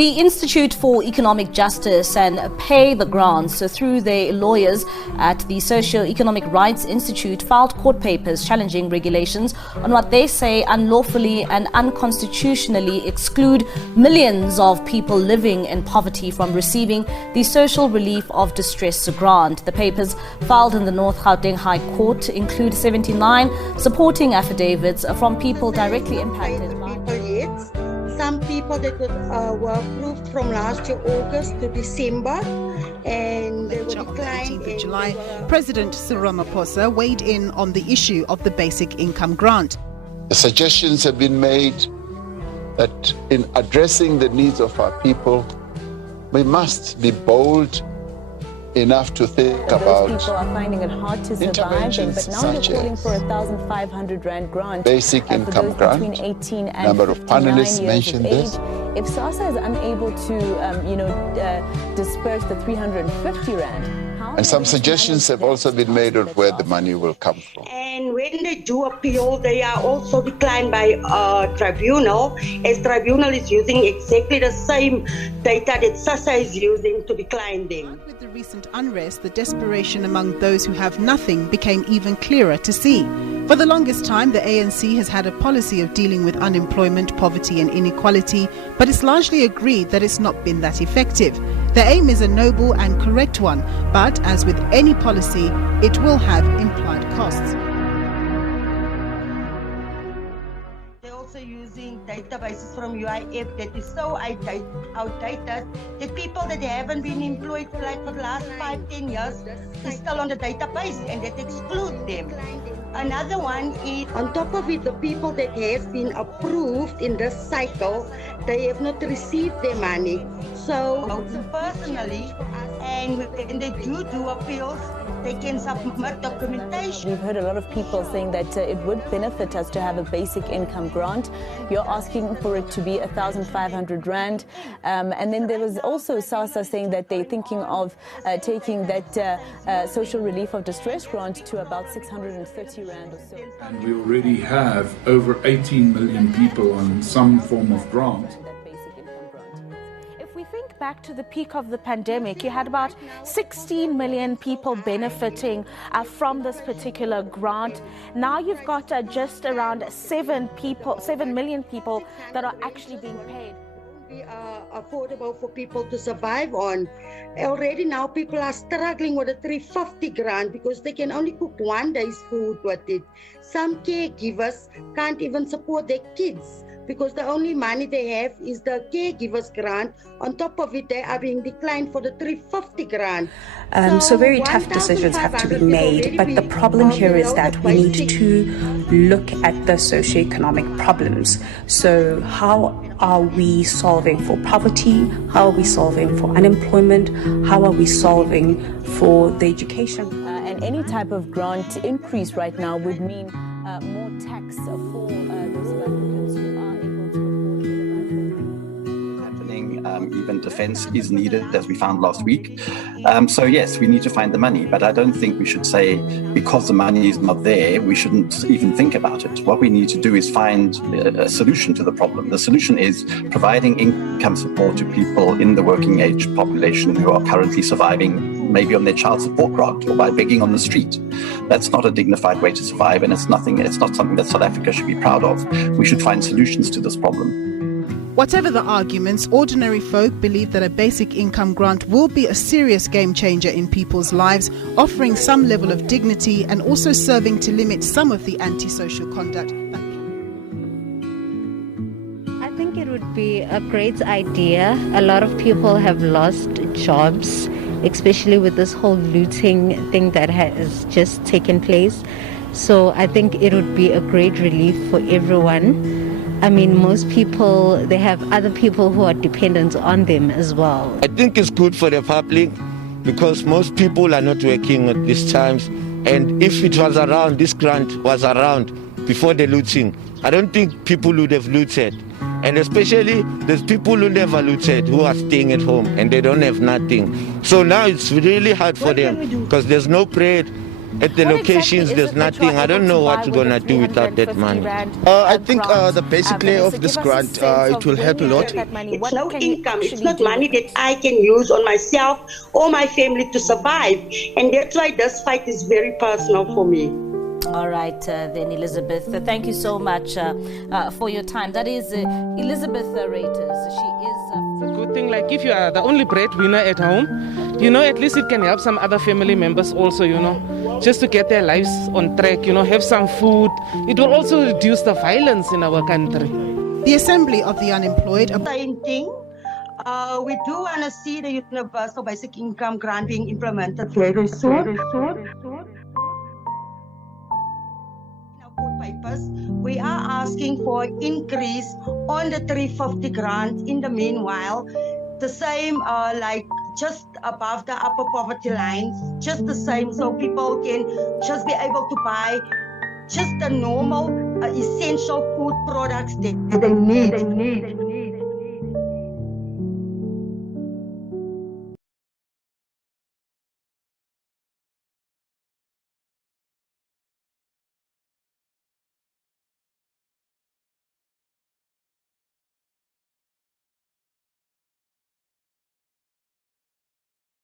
The Institute for Economic Justice and Pay the Grants, through their lawyers at the Socio-Economic Rights Institute, filed court papers challenging regulations on what they say unlawfully and unconstitutionally exclude millions of people living in poverty from receiving the Social Relief of Distress grant. The papers filed in the North Gauteng High Court include 79 supporting affidavits from people directly impacted. Some people that were approved from last year August to December, and they were declined. 18th of July, President Cyril Ramaphosa weighed in on the issue of the basic income grant. The suggestions have been made that in addressing the needs of our people, we must be bold enough to think about those people are finding it hard to survive, but now you're calling for 1,500 rand grant, basic income grant. Between 18 and number of panelists mentioned this. If SASSA is unable to disperse the 350 rand, and some suggestions have also been made of where the money will come from. And when they do appeal, they are also declined by tribunal, as tribunal is using exactly the same data that SASSA is using to decline them. With the recent unrest, the desperation among those who have nothing became even clearer to see. For the longest time, the ANC has had a policy of dealing with unemployment, poverty and inequality, but it's largely agreed that it's not been that effective. The aim is a noble and correct one, but as with any policy, it will have implied costs. They're also using databases from UIF that is so outdated that people that haven't been employed for the last 5-10 years is still on the database, and that excludes them. Another one is, on top of it, the people that have been approved in this cycle, they have not received their money. So personally, and when they do appeals, they can submit documentation. We've heard a lot of people saying that it would benefit us to have a basic income grant. You're asking for it to be 1,500 rand. And then there was also SASSA saying that they're thinking of taking that Social Relief of Distress grant to about 630 rand or so. And we already have over 18 million people on some form of grant. If we think back to the peak of the pandemic, you had about 16 million people benefiting from this particular grant. Now you've got just around 7 million people that are actually being paid. Affordable for people to survive on. Already now people are struggling with a 350 grant because they can only cook one day's food with it. Some caregivers can't even support their kids because the only money they have is the caregivers grant. On top of it, they are being declined for the 350 grant. So very tough decisions have to be made, but the problem here is that we need to look at the socioeconomic problems. So how are we solving for poverty? How are we solving for unemployment? How are we solving for the education? And any type of grant increase right now would mean more tax for those applicants who are able to afford. Even defense is needed, as we found last week. So yes, we need to find the money, but I don't think we should say because the money is not there, we shouldn't even think about it. What we need to do is find a solution to the problem. The solution is providing income support to people in the working age population who are currently surviving maybe on their child support grant or by begging on the street. That's not a dignified way to survive, and it's not something that South Africa should be proud of. We should find solutions to this problem. Whatever the arguments, ordinary folk believe that a basic income grant will be a serious game changer in people's lives, offering some level of dignity and also serving to limit some of the antisocial conduct. I think it would be a great idea. A lot of people have lost jobs, especially with this whole looting thing that has just taken place. So I think it would be a great relief for everyone. I mean, most people, they have other people who are dependent on them as well. I think it's good for the public because most people are not working at these times. And if it was around, this grant was around before the looting, I don't think people would have looted. And especially there's people who never looted, who are staying at home and they don't have nothing. So now it's really hard for them because there's no bread, At the What locations, exactly there's is it that nothing. you're I don't able know to what buy you're with going the to do without that 350 money. rand, I think grant? the basic layer of Vanessa, this give us a grant, sense it of will when help a you lot. get that money, It's what no can you income. It's actually not do money with that I can use on myself or my family to survive. And that's why this fight is very personal for me. All right, then, Elizabeth. Thank you so much for your time. That is Elizabeth Reuters. She is... It's a good thing, like if you are the only breadwinner at home, at least it can help some other family members also, just to get their lives on track, have some food. It will also reduce the violence in our country. The Assembly of the Unemployed... Same thing. We do want to see the universal basic income grant being implemented very soon. Papers, we are asking for an increase on the 350 grant in the meanwhile, the same like just above the upper poverty lines, just the same, so people can just be able to buy just the normal essential food products that they need.